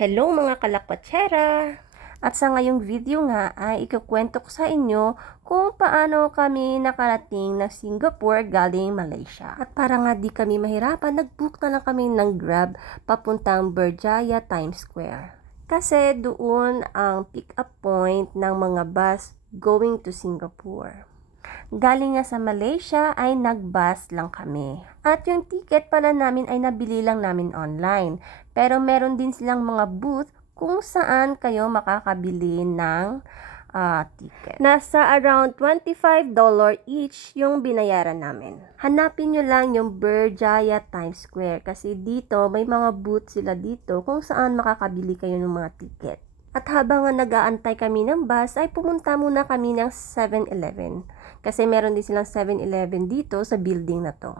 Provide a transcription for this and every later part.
Hello mga kalakwatsera! At sa ngayong video nga ay ikukwento ko sa inyo kung paano kami nakarating ng Singapore galing Malaysia. At para nga di kami mahirapan, nag-book na lang kami ng Grab papuntang Berjaya Times Square. Kasi doon ang pick-up point ng mga bus going to Singapore. Galing nga sa Malaysia ay nag-bus lang kami. At yung ticket pala namin ay nabili lang namin online. Pero meron din silang mga booth kung saan kayo makakabili ng ticket. Nasa around $25 each yung binayaran namin. Hanapin nyo lang yung Berjaya Times Square kasi dito may mga booth sila dito kung saan makakabili kayo ng mga ticket. At habang nag-aantay kami ng bus ay pumunta muna kami ng 7-Eleven. Kasi meron din silang 7-Eleven dito sa building na to.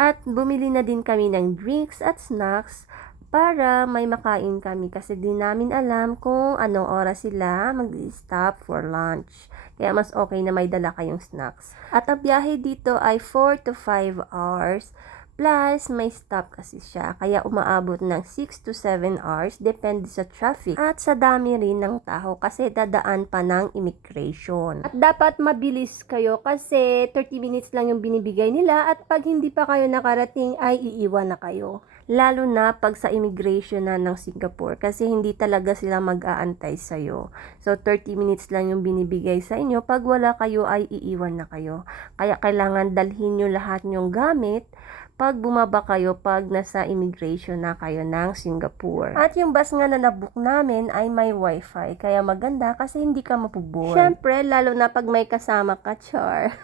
At bumili na din kami ng drinks at snacks para may makain kami kasi di namin alam kung anong oras sila mag-stop for lunch. Kaya mas okay na may dala kayong snacks. At ang biyahe dito ay 4 to 5 hours. Plus, may stop kasi siya. Kaya umaabot ng 6 to 7 hours. Depende sa traffic. At sa dami rin ng tao kasi dadaan pa ng immigration. At dapat mabilis kayo kasi 30 minutes lang yung binibigay nila. At pag hindi pa kayo nakarating ay iiwan na kayo. Lalo na pag sa immigration na ng Singapore. Kasi hindi talaga sila mag-aantay sa'yo. So, 30 minutes lang yung binibigay sa inyo. Pag wala kayo ay iiwan na kayo. Kaya kailangan dalhin nyo lahat nyong gamit pag bumaba kayo pag nasa immigration na kayo ng Singapore. At yung bus nga na nabook namin ay may wifi. Kaya maganda kasi hindi ka mapuboard. Syempre, lalo na pag may kasama ka, char.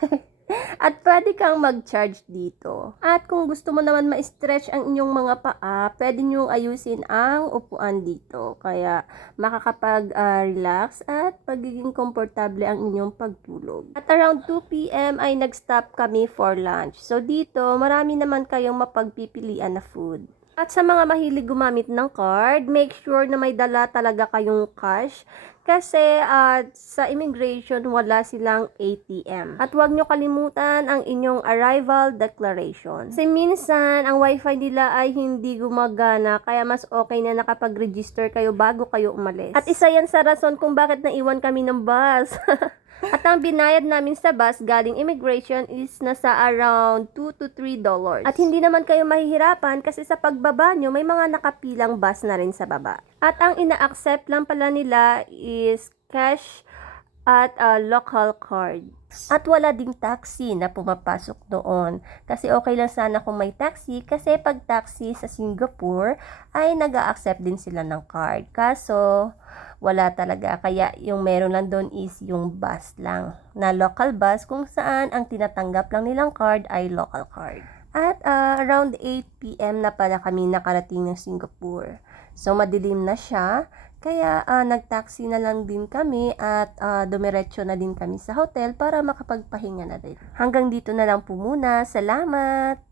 At pwede kang mag-charge dito. At kung gusto mo naman ma-stretch ang inyong mga paa, pwede nyong ayusin ang upuan dito. Kaya makakapag-relax at pagiging komportable ang inyong pagtulog. At around 2 p.m. ay nag-stop kami for lunch. So dito, marami naman kayong mapagpipilian na food. At sa mga mahilig gumamit ng card, make sure na may dala talaga kayong cash. Kasi sa immigration, wala silang ATM. At huwag nyo kalimutan ang inyong arrival declaration. Kasi minsan, ang wifi nila ay hindi gumagana. Kaya mas okay na nakapag-register kayo bago kayo umalis. At isa yan sa rason kung bakit naiwan kami ng bus. At ang binayad namin sa bus galing immigration is nasa around $2 to $3. At hindi naman kayo mahihirapan kasi sa pagbaba nyo may mga nakapilang bus na rin sa baba. At ang ina-accept lang pala nila is cash at local card. At wala ding taxi na pumapasok doon. Kasi okay lang sana kung may taxi kasi pag taxi sa Singapore ay nag-a-accept din sila ng card. Kaso wala talaga. Kaya yung meron lang doon is yung bus lang. Na local bus kung saan ang tinatanggap lang nilang card ay local card. At around 8 p.m. na pala kami nakarating ng Singapore. So madilim na siya. Kaya nag-taxi na lang din kami at dumiretso na din kami sa hotel para makapagpahinga na din. Hanggang dito na lang po muna. Salamat!